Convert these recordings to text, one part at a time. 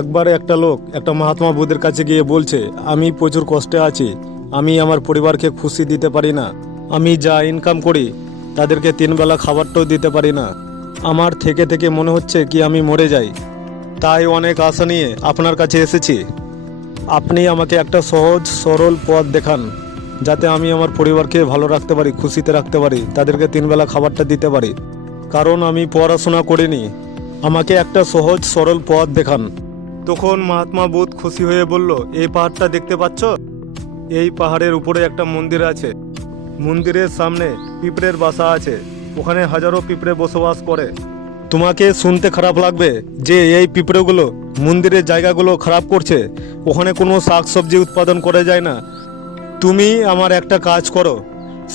একবার একটা লোক একটা মহাত্মা বুদ্ধের কাছে গিয়ে বলছে, আমি প্রচুর কষ্টে আছি, আমি আমার পরিবারকে খুশি দিতে পারি না, আমি যা ইনকাম করি তাদেরকে তিনবেলা খাবারটাও দিতে পারি না, আমার থেকে থেকে মনে হচ্ছে কি আমি মরে যাই। তাই অনেক আশা নিয়ে আপনার কাছে এসেছি। আপনি আমাকে একটা সহজ সরল পথ দেখান, যাতে আমি আমার পরিবারকে ভালো রাখতে পারি, খুশিতে রাখতে পারি, তাদেরকে তিনবেলা খাবারটা দিতে পারি। কারণ আমি পড়াশোনা করিনি, আমাকে একটা সহজ সরল পথ দেখান। তখন মহাত্মা বুদ্ধ খুশি হয়ে বলল, এই পাহাড়টা দেখতে পাচ্ছ? এই পাহাড়ের উপরে একটা মন্দির আছে। মন্দিরের সামনে পিঁপড়ের বাসা আছে, ওখানে হাজারো পিঁপড়ে বসবাস করে। তোমাকে শুনতে খারাপ লাগবে যে এই পিঁপড়েগুলো মন্দিরের জায়গাগুলো খারাপ করছে, ওখানে কোনো শাকসবজি উৎপাদন করা যায় না। তুমি আমার একটা কাজ করো,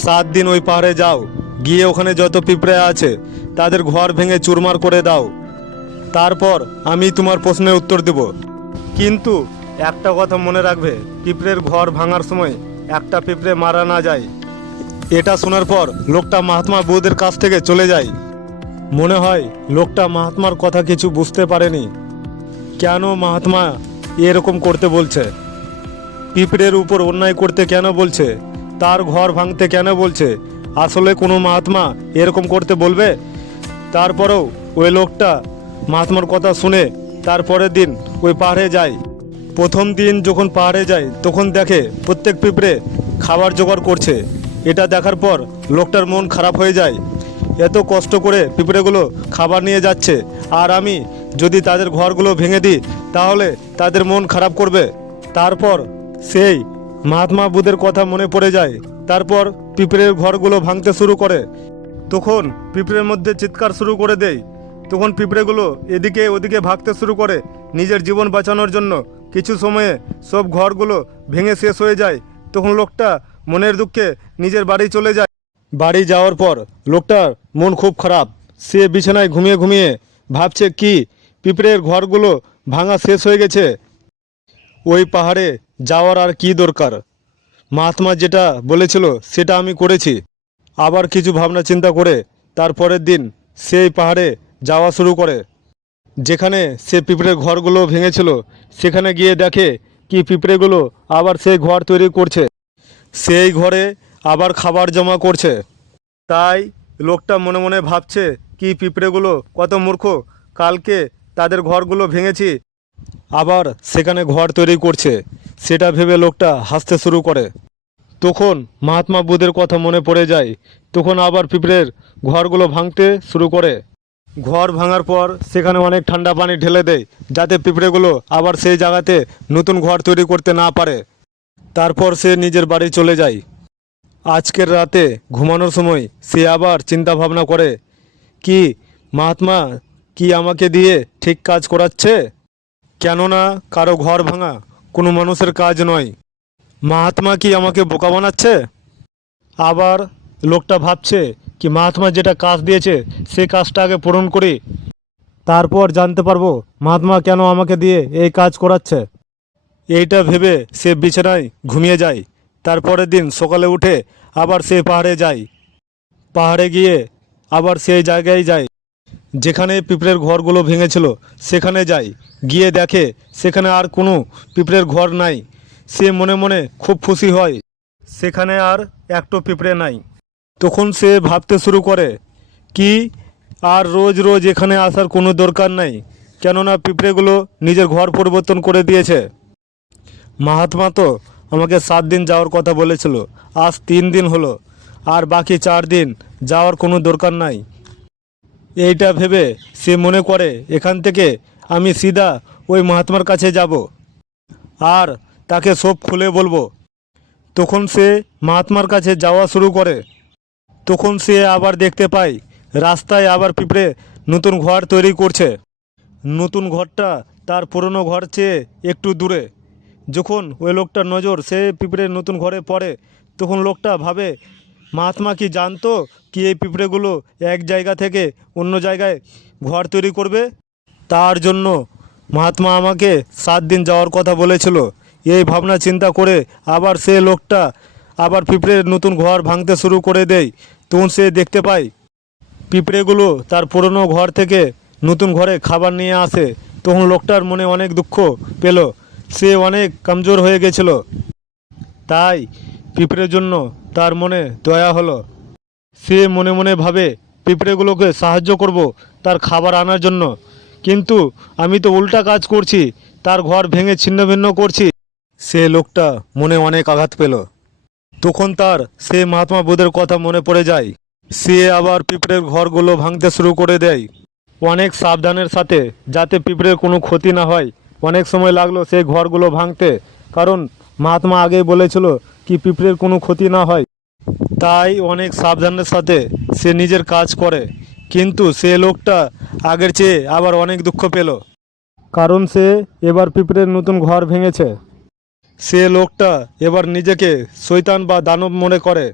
7 দিন ওই পাহাড়ে যাও, গিয়ে ওখানে যত পিঁপড়ে আছে তাদের ঘর ভেঙে চুরমার করে দাও। তারপর আমি তোমার প্রশ্নের উত্তর দেব। কিন্তু একটা কথা মনে রাখবে, পিঁপড়ের ঘর ভাঙার সময় একটা পিঁপড়ে মারা না যায়। এটা শোনার পর লোকটা মহাত্মা বুদ্ধের কাছ থেকে চলে যায়। মনে হয় লোকটা মহাত্মার কথা কিছু বুঝতে পারেনি। কেন মহাত্মা এরকম করতে বলছে, পিঁপড়ের উপর অন্যায় করতে কেন বলছে, তার ঘর ভাঙতে কেন বলছে? আসলে কোনো মহাত্মা এরকম করতে বলবে? তারপরেও ওই লোকটা মহাত্মার কথা শুনে তারপরের দিন ওই পাহাড়ে যায়। প্রথম দিন যখন পাহাড়ে যায় তখন দেখে প্রত্যেক পিঁপড়ে খাবার জোগাড় করছে। এটা দেখার পর লোকটার মন খারাপ হয়ে যায়। এত কষ্ট করে পিঁপড়েগুলো খাবার নিয়ে যাচ্ছে, আর আমি যদি তাদের ঘরগুলো ভেঙে দিই তাহলে তাদের মন খারাপ করবে। তারপর সেই মহাত্মা বুদ্ধের কথা মনে পড়ে যায়। তারপর পিঁপড়ের ঘরগুলো ভাঙতে শুরু করে। তখন পিঁপড়ের মধ্যে চিৎকার শুরু করে দেয়। তখন পিঁপড়েগুলো এদিকে ওদিকে ভাগতে শুরু করে নিজের জীবন বাঁচানোর জন্য। কিছু সময়ে সব ঘরগুলো ভেঙে শেষ হয়ে যায়। তখন লোকটা মনের দুঃখে নিজের বাড়ি চলে যায়। বাড়ি যাওয়ার পর লোকটার মন খুব খারাপ। সে বিছানায় ঘুমিয়ে ঘুমিয়ে ভাবছে কি পিঁপড়ের ঘরগুলো ভাঙা শেষ হয়ে গেছে, ওই পাহাড়ে যাওয়ার আর কি দরকার? মহাত্মা যেটা বলেছিল সেটা আমি করেছি। আবার কিছু ভাবনা চিন্তা করে তারপরের দিন সেই পাহাড়ে যাওয়া শুরু করে। যেখানে সে পিঁপড়ের ঘরগুলো ভেঙেছিল সেখানে গিয়ে দেখে কি পিঁপড়েগুলো আবার সেই ঘর তৈরি করছে, সেই ঘরে আবার খাবার জমা করছে। তাই লোকটা মনে মনে ভাবছে কি পিঁপড়েগুলো কত মূর্খ, কালকে তাদের ঘরগুলো ভেঙেছি, আবার সেখানে ঘর তৈরি করছে। সেটা ভেবে লোকটা হাসতে শুরু করে। তখন মহাত্মা বুদ্ধের কথা মনে পড়ে যায়। তখন আবার পিঁপড়ের ঘরগুলো ভাঙতে শুরু করে। ঘর ভাঙার পর সেখানে অনেক ঠান্ডা পানি ঢেলে দেয়, যাতে পিঁপড়েগুলো আবার সেই জায়গাতে নতুন ঘর তৈরি করতে না পারে। তারপর সে নিজের বাড়ি চলে যায়। আজকের রাতে ঘুমানোর সময় সে আবার চিন্তা ভাবনা করে কি মহাত্মা কি আমাকে দিয়ে ঠিক কাজ করাচ্ছে? কেননা কারো ঘর ভাঙা কোনো মানুষের কাজ নয়। মহাত্মা কি আমাকে বোকা বানাচ্ছে? আবার লোকটা ভাবছে কি মহাত্মা যেটা কাজ দিয়েছে সেই কাজটা আগে পূরণ করি, তারপর জানতে পারবো মহাত্মা কেন আমাকে দিয়ে এই কাজ করাচ্ছে। এইটা ভেবে সে বিছানায় ঘুমিয়ে যায়। তারপরের দিন সকালে উঠে আবার সে পাহাড়ে যায়। পাহাড়ে গিয়ে আবার সেই জায়গায় যায় যেখানে পিঁপড়ের ঘরগুলো ভেঙেছিল, সেখানে যায়। গিয়ে দেখে সেখানে আর কোনো পিঁপড়ের ঘর নাই। সে মনে মনে খুব খুশি হয়, সেখানে আর একটু পিঁপড়ে নাই। তখন সে ভাবতে শুরু করে কি আর রোজ রোজ এখানে আসার কোনো দরকার নাই, কেননা পিঁপড়েগুলো নিজের ঘর পরিবর্তন করে দিয়েছে। মহাত্মা তো আমাকে 7 দিন যাওয়ার কথা বলেছিল, আজ 3 দিন হলো, আর বাকি 4 দিন যাওয়ার কোনো দরকার নাই। এইটা ভেবে সে মনে করে এখান থেকে আমি সিধা ওই মহাত্মার কাছে যাব আর তাকে সব খুলে বলবো। তখন সে মহাত্মার কাছে যাওয়া শুরু করে। তখন সে আবার দেখতে পায় রাস্তায় আবার পিঁপড়ে নতুন ঘর তৈরি করছে। নতুন ঘরটা তার পুরনো ঘর চেয়ে একটু দূরে। যখন ওই লোকটার নজর সে পিঁপড়ের নতুন ঘরে পড়ে, তখন লোকটা ভাবে মহাত্মা কি জানতো কি এই পিঁপড়েগুলো এক জায়গা থেকে অন্য জায়গায় ঘর তৈরি করবে? তার জন্য মহাত্মা আমাকে 7 দিন যাওয়ার কথা বলেছিল। এই ভাবনা চিন্তা করে আবার সে লোকটা আবার পিঁপড়ের নতুন ঘর ভাঙতে শুরু করে দেয়। তখন সে দেখতে পায় পিঁপড়েগুলো তার পুরনো ঘর থেকে নতুন ঘরে খাবার নিয়ে আসে। তখন লোকটার মনে অনেক দুঃখ পেল। সে অনেক কমজোর হয়ে গেছিল, তাই পিঁপড়ের জন্য তার মনে দয়া হলো। সে মনে মনে ভাবে পিঁপড়েগুলোকে সাহায্য করব তার খাবার আনার জন্য, কিন্তু আমি তো উল্টা কাজ করছি, তার ঘর ভেঙে ছিন্নভিন্ন করছি। সে লোকটা মনে অনেক আঘাত পেল। তখন তার সে মহাত্মা বুদ্ধের কথা মনে পড়ে যায়। সে আবার পিঁপড়ের ঘরগুলো ভাঙতে শুরু করে দেয়, অনেক সাবধানের সাথে, যাতে পিঁপড়ের কোনো ক্ষতি না হয়। অনেক সময় লাগলো সেই ঘরগুলো ভাঙতে, কারণ মহাত্মা আগেই বলেছিল কি পিঁপড়ের কোনো ক্ষতি না হয়। তাই অনেক সাবধানের সাথে সে নিজের কাজ করে। কিন্তু সে লোকটা আগের চেয়ে আবার অনেক দুঃখ পেল, কারণ সে এবার পিঁপড়ের নতুন ঘর ভেঙেছে। সে লোকটা এবার নিজেকে শয়তান বা দানব মনে করে,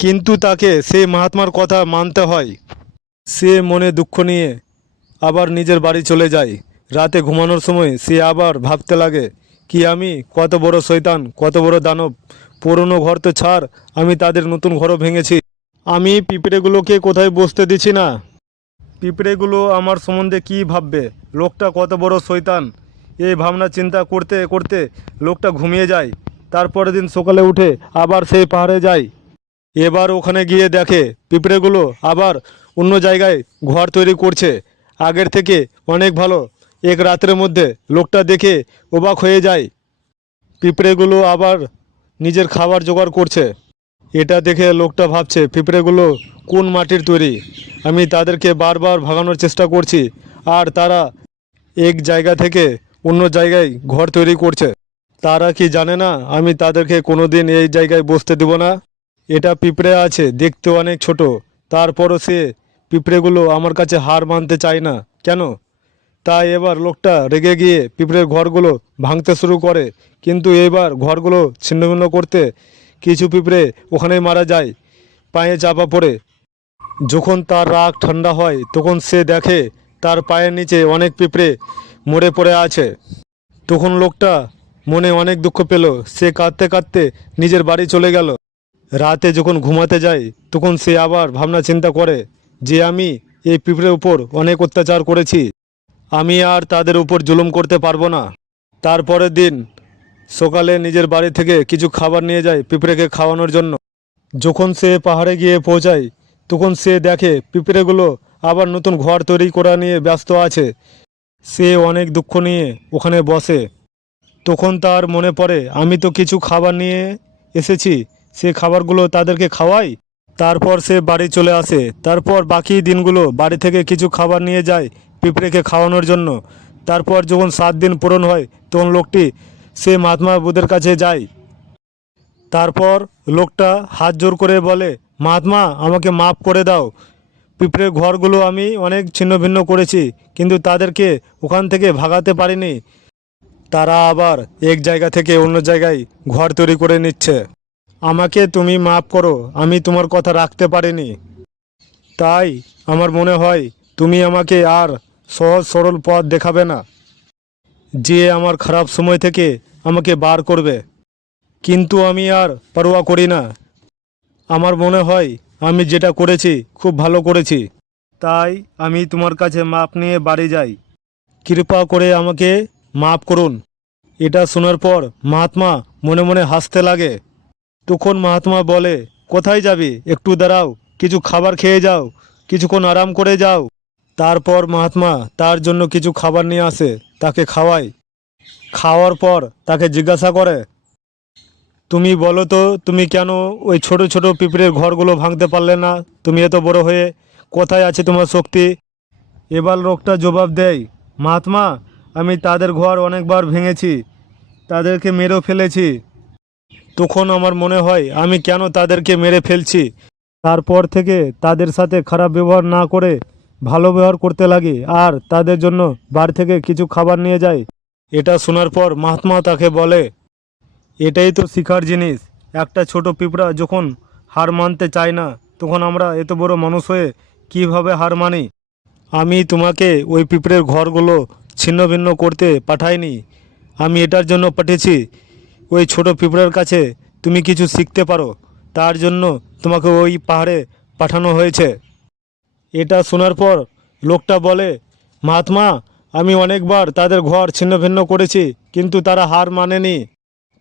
কিন্তু তাকে সেই মহাত্মার কথা মানতে হয়। সে মনে দুঃখ নিয়ে আবার নিজের বাড়ি চলে যায়। রাতে ঘুমানোর সময় সে আবার ভাবতে লাগে কি আমি কত বড় শয়তান, কত বড় দানব। পুরনো ঘর তো ছাড়, আমি তাদের নতুন ঘরও ভেঙেছি। আমি পিঁপড়েগুলোকে কোথায় বসতে দিচ্ছি না। পিঁপড়েগুলো আমার সম্বন্ধে কি ভাববে, লোকটা কত বড় শয়তান। এই ভাবনা চিন্তা করতে করতে লোকটা ঘুমিয়ে যায়। তারপরের দিন সকালে উঠে আবার সেই পাহাড়ে যায়। এবার ওখানে গিয়ে দেখে পিঁপড়েগুলো আবার অন্য জায়গায় ঘর তৈরি করছে, আগের থেকে অনেক ভালো। এক রাতের মধ্যে লোকটা দেখে অবাক হয়ে যায়, পিঁপড়েগুলো আবার নিজের খাবার জোগাড় করছে। এটা দেখে লোকটা ভাবছে পিঁপড়েগুলো কোন মাটির তৈরি, আমি তাদেরকে বারবার ভাগানোর চেষ্টা করছি, আর তারা এক জায়গা থেকে অন্য জায়গায় ঘর তৈরি করছে। তারা কি জানে না আমি তাদেরকে কোনোদিন এই জায়গায় বসতে দেব না। এটা পিঁপড়ে আছে, দেখতে অনেক ছোট, তারপরও সে পিঁপড়েগুলো আমার কাছে হার মানতে চায় না কেন। তাই এবার লোকটা রেগে গিয়ে পিঁপড়ের ঘরগুলো ভাঙতে শুরু করে, কিন্তু এবার ঘরগুলো ছিন্নভিন্ন করতে কিছু পিঁপড়ে ওখানেই মারা যায় পায়ে চাপা পড়ে। যখন তার রাগ ঠান্ডা হয় তখন সে দেখে তার পায়ের নিচে অনেক পিঁপড়ে মরে পড়ে আছে। তখন লোকটা মনে অনেক দুঃখ পেল। সে কাঁদতে কাঁদতে নিজের বাড়ি চলে গেল। রাতে যখন ঘুমাতে যায় তখন সে আবার ভাবনা চিন্তা করে যে আমি এই পিঁপড়ের উপর অনেক অত্যাচার করেছি, আমি আর তাদের উপর জুলুম করতে পারবো না। তারপরের দিন সকালে নিজের বাড়ি থেকে কিছু খাবার নিয়ে যায় পিঁপড়েকে খাওয়ানোর জন্য। যখন সে পাহাড়ে গিয়ে পৌঁছায় তখন সে দেখে পিঁপড়েগুলো আবার নতুন ঘর তৈরি করা নিয়ে ব্যস্ত আছে। সে অনেক দুঃখ নিয়ে ওখানে বসে। তখন তার মনে পড়ে আমি তো কিছু খাবার নিয়ে এসেছি, সে খাবারগুলো তাদেরকে খাওয়াই। তারপর সে বাড়ি চলে আসে। তারপর বাকি দিনগুলো বাড়ি থেকে কিছু খাবার নিয়ে যায় পিঁপড়েকে খাওয়ানোর জন্য। তারপর যখন 7 দিন পূরণ হয় তখন লোকটি সে মহাত্মা বুদ্ধের কাছে যায়। তারপর লোকটা হাত জোর করে বলে, মহাত্মা আমাকে মাফ করে দাও। পিঁপড়ের ঘরগুলো আমি অনেক ছিন্নভিন্ন করেছি, কিন্তু তাদেরকে ওখান থেকে ভাগাতে পারিনি। তারা আবার এক জায়গা থেকে অন্য জায়গায় ঘর তৈরি করে নিচ্ছে। আমাকে তুমি মাফ করো, আমি তোমার কথা রাখতে পারিনি। তাই আমার মনে হয় তুমি আমাকে আর সহজ সরল পথ দেখাবে না, যে আমার খারাপ সময় থেকে আমাকে বার করবে। কিন্তু আমি আর পরোয়া করি না। আমার মনে হয় আমি যেটা করেছি খুব ভালো করেছি। তাই আমি তোমার কাছে মাপ নিয়ে বাড়ি যাই। কৃপা করে আমাকে মাফ করুন। এটা শোনার পর মহাত্মা মনে মনে হাসতে লাগে। তখন মহাত্মা বলে, কোথায় যাবি, একটু দাঁড়াও, কিছু খাবার খেয়ে যাও, কিছুক্ষণ আরাম করে যাও। তারপর মহাত্মা তার জন্য কিছু খাবার নিয়ে আসে, তাকে খাওয়ায়। খাওয়ার পর তাকে জিজ্ঞাসা করে, তুমি বলো তো তুমি কেন ওই ছোট ছোট পিঁপড়ের ঘরগুলো ভাঙতে পারলে না, তুমি এত বড় হয়ে, কোথায় আছে তোমার শক্তি। এবার লোকটা জবাব দেয়, মহাত্মা আমি তাদের ঘর অনেকবার ভেঙেছি, তাদেরকে মেরেও ফেলেছি। তখন আমার মনে হয় আমি কেন তাদেরকে মেরে ফেলছি। তারপর থেকে তাদের সাথে খারাপ ব্যবহার না করে ভালো ব্যবহার করতে লাগি, আর তাদের জন্য বাড়ি থেকে কিছু খাবার নিয়ে যাই। এটা শোনার পর মহাত্মা তাকে বলে, এটাই তো শিখার জিনিস। একটা ছোট পিঁপড়া যখন হার মানতে চায় না, তখন আমরা এত বড় মানুষ হয়ে কিভাবে হার মানি। আমি তোমাকে ওই পিঁপড়ের ঘরগুলো ছিন্ন ভিন্ন করতে পাঠাইনি, আমি এটার জন্য পাঠিয়েছি ওই ছোট পিঁপড়ার কাছে তুমি কিছু শিখতে পারো, তার জন্য তোমাকে ওই পাহাড়ে পাঠানো হয়েছে। এটা শোনার পর লোকটা বলে, মহাত্মা আমি অনেকবার তাদের ঘর ছিন্নভিন্ন করেছি, কিন্তু তারা হার মানেনি।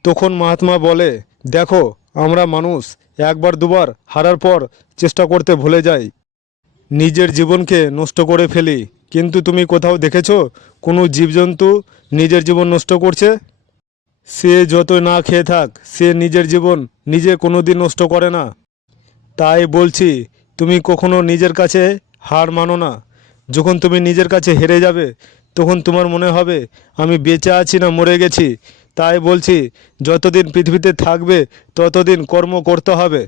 তখন মহাত্মা বলে, দেখো, আমরা মানুষ একবার দুবার হারার পর চেষ্টা করতে ভুলে যাই, নিজের জীবনকে নষ্ট করে ফেলি। কিন্তু তুমি কোথাও দেখেছো কোনো জীবজন্তু নিজের জীবন নষ্ট করছে? সে যত না খেয়ে থাক, সে নিজের জীবন নিজে কোনো দিন নষ্ট করে না। তাই বলছি, তুমি কখনো নিজের কাছে হার মানো না। যখন তুমি নিজের কাছে হেরে যাবে, তখন তোমার মনে হবে আমি বেঁচে আছি না মরে গেছি। তাই বলছি, যতদিন পৃথিবীতে থাকবে ততদিন কর্ম করতে হবে।